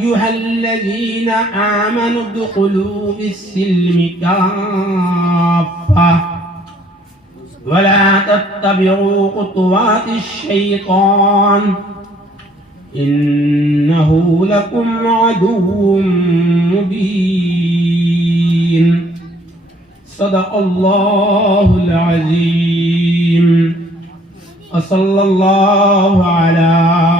أيها الذين آمنوا ادخلوا في السلم كافة. ولا تتبعوا خطوات الشيطان. إنه لكم عدو مبين. صدق الله العظيم. وصلى الله على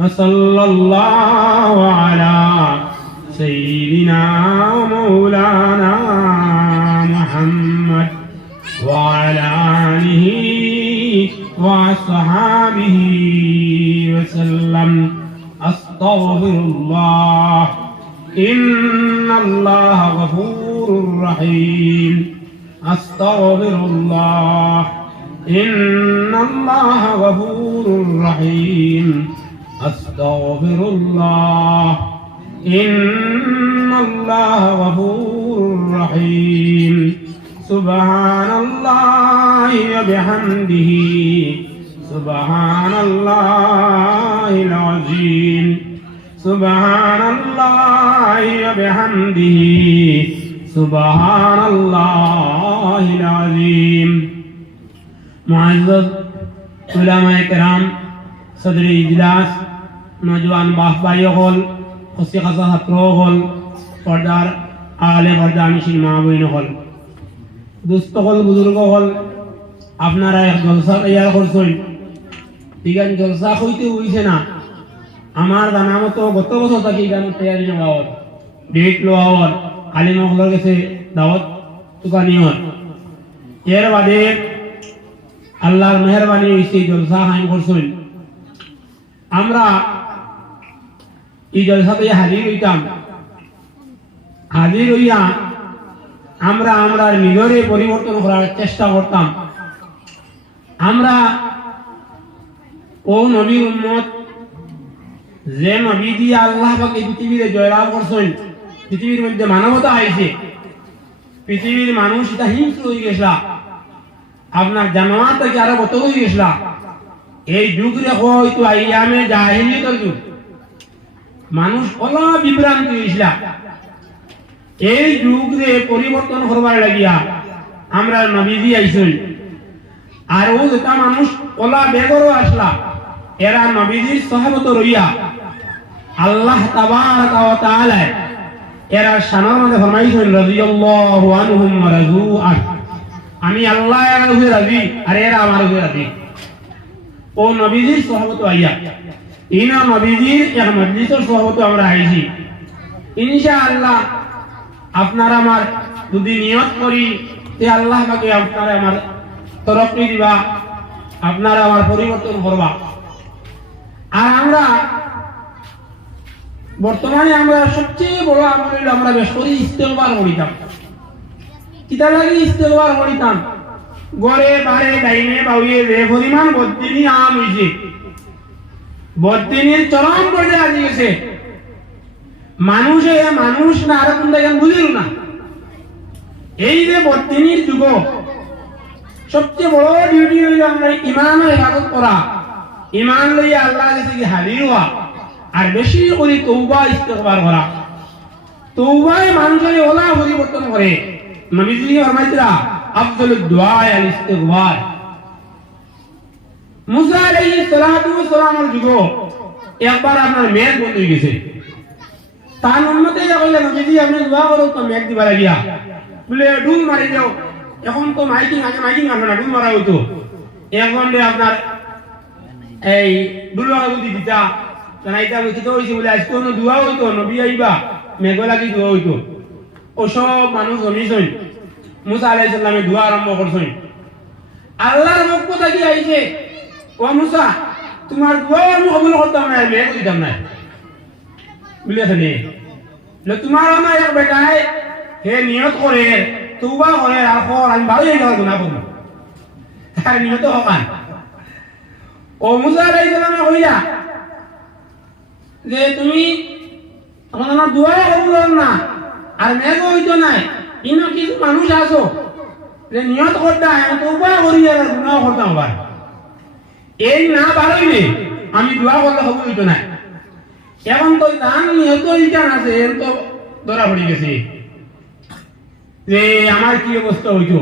وصلى الله على سيدنا ومولانا محمد وعلى آله وصحابه وسلم. أستغفر الله إن الله غفور رحيم. أستغفر الله إن الله غفور رحيم. أستغفر الله إن الله غفور رحيم سبحان الله وبحمده سبحان الله العظيم سبحان الله وبحمده سبحان الله العظيم معزز علماء کرام সদরি ইজলাস, নজওয়ান বাহবাই হল খুশি খাসা ছাত্র হল পৰ্দাৰ আলে পৰ্দা আমি চিনেমা হল। বুজুর্গ হল, আপনারা এক জলসা ইয়ার করছেন। ইগান জলসা হইতে হইছে না। আমার জানা মতো গত বছর থাকি গান তৈরি নেওয়ার ডেট হল কালী মহলের কাছে দাওয়াত তুকানিওর এর বাদে আল্লাহর মেহরবানি হয়েছে জলসা হাইম করছেন। আমরা এই জলসাতে হাজির হইতাম। হাজির হইয়া আমরা আমরা নিজরে পরিবর্তন করার চেষ্টা করতাম। আমরা ও নবীর উম্মত, যে নবী দিয়ে আল্লাহ পাকে পৃথিবীতে জয়লাভ করছেন, পৃথিবীর মধ্যে মানবতা আইছে। পৃথিবীর মানুষ এটা হিংস্র হয়ে গেছিলা। আপনার জানোয়ার থেকে আরও বত হয়ে গেছিলা। এই যুগ রেখো হয়তো আইয়ামে জাহিলিয়তের যুগ। মানুষ অলা বিভ্রান্ত হয়েছিল এই যুগ রে পরিবর্তন করবার লাগিয়া আমরা নবীজি আইসই। আর ও যেটা মানুষ অলা বেগরও আসলা, এরা নবীজির সহমত রইয়া আল্লাহ তাবারাক ওয়া তাআলা এরা শানের মধ্যে ফরমাইছেন রাদিয়াল্লাহু আনহুম রাজু আন আমি আল্লাহ এর রাজি, আর এরা আমার রাজি। ও নবীজির সহমত আইয়া। ইনা নবীজির এক মজলিসের সহমত আমরা আইছি। ইনশাআল্লাহ আপনারা আমার যদি নিয়ত করি, তে আল্লাহ পাকে আপনারা আমার তরফি দিবা, আপনারা আমার পরিবর্তন করবা। আর আমরা বর্তমানে আমরা সবচেয়ে বড় আমল আমরা বেশ করে ইস্তেকবার করিতাম। কিতা লাগে ইস্তেকবার করিতাম। গড়ে বারে ডাইনে বাউয়ে যে পরিমাণ বদিনী আম হইছে। বদিনীর চরম পর্যায়ে আজি গেছে। মানুষে, মানুষ না, আর কোন জায়গায় বুঝিল না। এই যে বদিনীর যুগ, সবচেয়ে বড় ডিউটি হইল আমরা ইমানের হেফাজত করা। ইমান লইয়া আল্লাহ কাছে কি হাজির হওয়া, আর বেশি করে তৌবা ইস্তেকবার করা। তৌবায় মানুষের ওলা পরিবর্তন করে। নবীজি ফরমাইতরা আফদল দুআ আল ইস্তিগফার মুসা আলাইহিস সালাতু যুগ একবার আপনার মেঘ বন্ধ হয়ে গেছে। তার উন্নতি যা নবীজি, আপনি দোয়া করো, তো মেঘ দিবা লাগিয়া। বলে, ডুল মারি দাও। এখন তো মাইকিং আগে মাইকিং আসবে না, ডুল মারা হইতো। এখন আপনার এই ডুল মারা বুদ্ধি দিতা জানাইতা বুঝি তো হয়েছে বলে আজ কোনো দোয়া হইতো, নবী আইবা মেঘ লাগি দোয়া হইতো। ও সব মানুষ জমিছইন মুসা আলাইহিস সালামে দোয়া আরম্ভ করছেন। আল্লাহর পক্ষ থেকে আইছে? ও মুসা, তোমার দোয়া আমি কবুল করতাম না মেঘ দিতাম না বুঝলেছে নি? তোমার আমার এক বেটাই, হে নিয়ত করে তুবা করে, আর আমি ভালো হয়ে যাব না করব তার নিয়ত হকান ও মুসা আলাইহিস সালামে কইয়া, যে তুমি আমার দোয়া কবুল না, আর মেঘ হইতো নাই। ইনো কিছু মানুষ আছো, যে নিয়ত করতাম আমি তুবা করি আর গুনাহ করতাম এই না বাড়াইলে আমি দোয়া করলে কবুল হইতো নাই এখন তো ইটান আছে এর তো ধরা গেছে। যে আমার কি অবস্থা হইতো?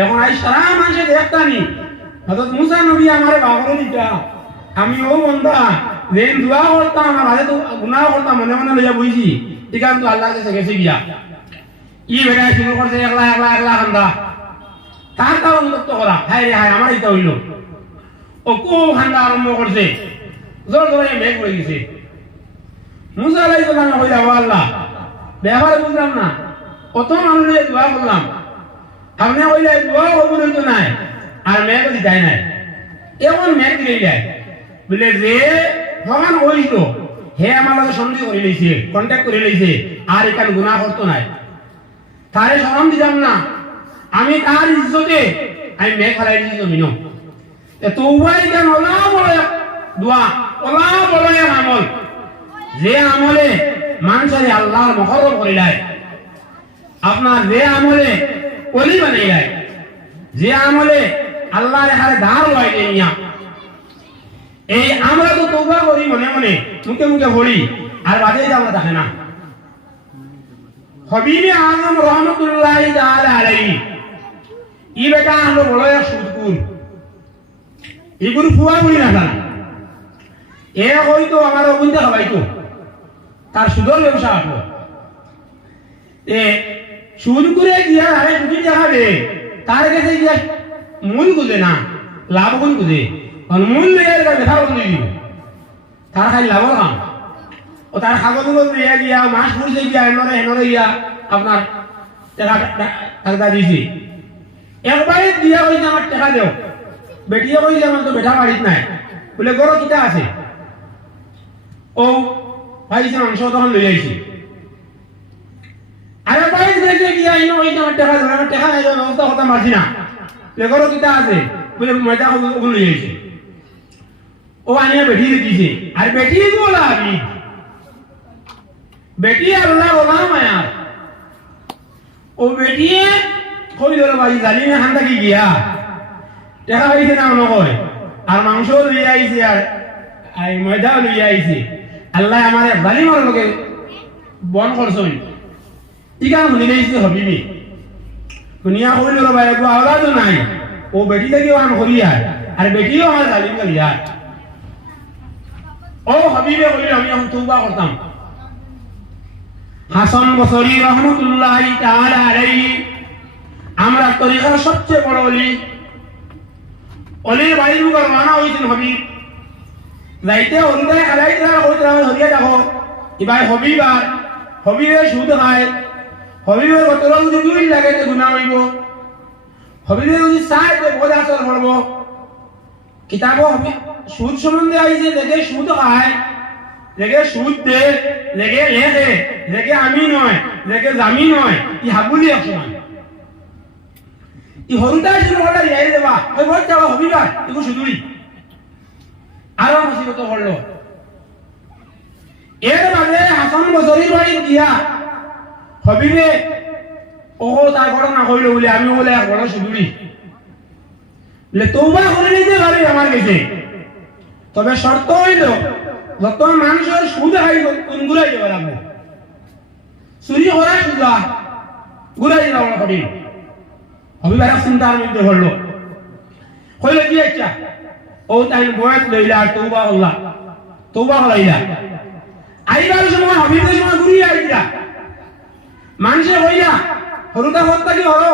এখন আই সারা মানুষে দেখতানি হযরত মুসা নবী আমারে বাগরে দিতা। আমি ও বন্ধা যে দোয়া করতাম, আমার তো গুনাহ করতাম, মনে মনে লইয়া বইছি। এখান তো আল্লাহ কাছে গেছে গিয়া। ই একলা একলা একলা হইল। মেঘ ব্যাপারে বুঝলাম না। কত মানুষের দোয়া করলাম। আপনি কইলা দোয়া হইতো নাই, আর মেঘ দিতাই নাই। এমন মেঘ দিলে যায় বলে যে, ভগবান কইল হে আমার সন্ধি করে লইছে কন্ট্যাক্ট করে লইছে আর এখানে গুণা করতো নাই। তারে সরম দিলাম না। আমি তার ইজ্জতে আমি মেঘ ফেলাই দিছি জমিন তো উপায় কেন ওলা বলে দোয়া ওলা বলে আমল। যে আমলে মানুষের আল্লাহর মহরম করিলায় আপনার যে আমলে কলি বানাইলায় যে আমলে আল্লাহর এখানে ধার লয় নিয়া। এই আমরা তো তৌবা করি মনে মনে, মুখে মুখে বলি, আর বাদে আমরা দেখে না। হবিবে আজম রহমতুল্লাহ আলাইহি ই বেটা আমরা বড় এক সুদকুর এগুলো ফুয়া বলি না জানা এ হয়তো আমার অবুন্দা তো তার সুদর ব্যবসা আসব এ সুদ করে গিয়া আরে সুদি দেখাবে তার কাছে গিয়া মূল বুঝে না লাভ কোন আর মূল লেগে দেখা দিব তার খালি কাম ও তার কাগজগুলো দিয়ে গিয়া মাস পড়ছে গিয়া, এনরে এনরে গিয়া আপনার টাকা দিয়েছি একবারে দিয়া কইছে আমার টাকা দেও। বেটিয়ে কইছে আমার তো বেটা বাড়িত নাই। বলে, গরো কিটা আছে? ও ভাইছে মাংস তখন লই আইছি। আরে ভাই দেখে গিয়া, ইনো কইছে আমার টাকা দেও আমার টাকা নাই ব্যবস্থা কথা মারছি না। বলে গরো কিটা আছে? বলে মজা ওগুলো লই আইছি। ও আনিয়া বেটিয়ে দিয়েছে আর বেটিয়ে বলা আমি বেটি আল্লাহ গোলাম আয়ার ও বেটিয়ে কই ধরে ভাই জালিমে খান থাকি গিয়া দেখা হইছে না নকয় আর মাংস লই আইছে আর আই ময়দা লই আইছে আল্লাহ আমার জালিমের লগে বন করছই ইগান শুনি নাইছে হবিবি দুনিয়া কইল রে ভাই একটু আওলাদ নাই ও বেটি লাগি আন করিয়া আর বেটিও আমার জালিম করিয়া ও হবিবে কইল আমি এখন তওবা করতাম হাসান বসরি রহমতুল্লাহ আমরা তরিকার সবচেয়ে বড় অলি। অলির বাড়ির মুখে রওনা হয়েছেন হবিব। যাইতে অলিদায় আলাই দিলা কইতে আমি হরিয়া দেখো ইবাই হবিবার হবিবে সুদ খায়। হবিবের কতরা যদি লাগে তে গুনাহ হইব। হবিবে যদি চায় তে বোঝা আসর পড়ব কিতাব সুদ সম্বন্ধে আইছে, দেখে সুদ খায়। লেগে সুদ দে, লেগে দে, লেগে আমি নয়, লেগে জামি নয়, ই হাবুলি একসময় ই হরুদাই শুরু হলে রিয়াই দেবা ওই ভয় যাওয়া হবি বা এগো শুধুই আরও মুসিবত হলো এর বাদে হাসান বজরির বাড়ি গিয়া হবিবে ওহো তার ঘটনা হইল বলে আমি বলে এক বড় শুধুই বলে, তৌবা করে নিতে পারি আমার কাছে তবে শর্ত হইল, যত মানুষের সুদ খাই কোনগুলাই দেওয়া লাগবে? চুরি করা সুদা ঘুরাই দিলাম কঠিন। হবিবার চিন্তার মধ্যে হলো হইল। কি একটা? ও তাই বয়স লইলা আর তৌবা হল্লা তৌবা হলাইলা আইবার সময়, হবিবের সময় ঘুরিয়ে আইলা। মানুষে হইলা হরুদা হত্যা কি হলো?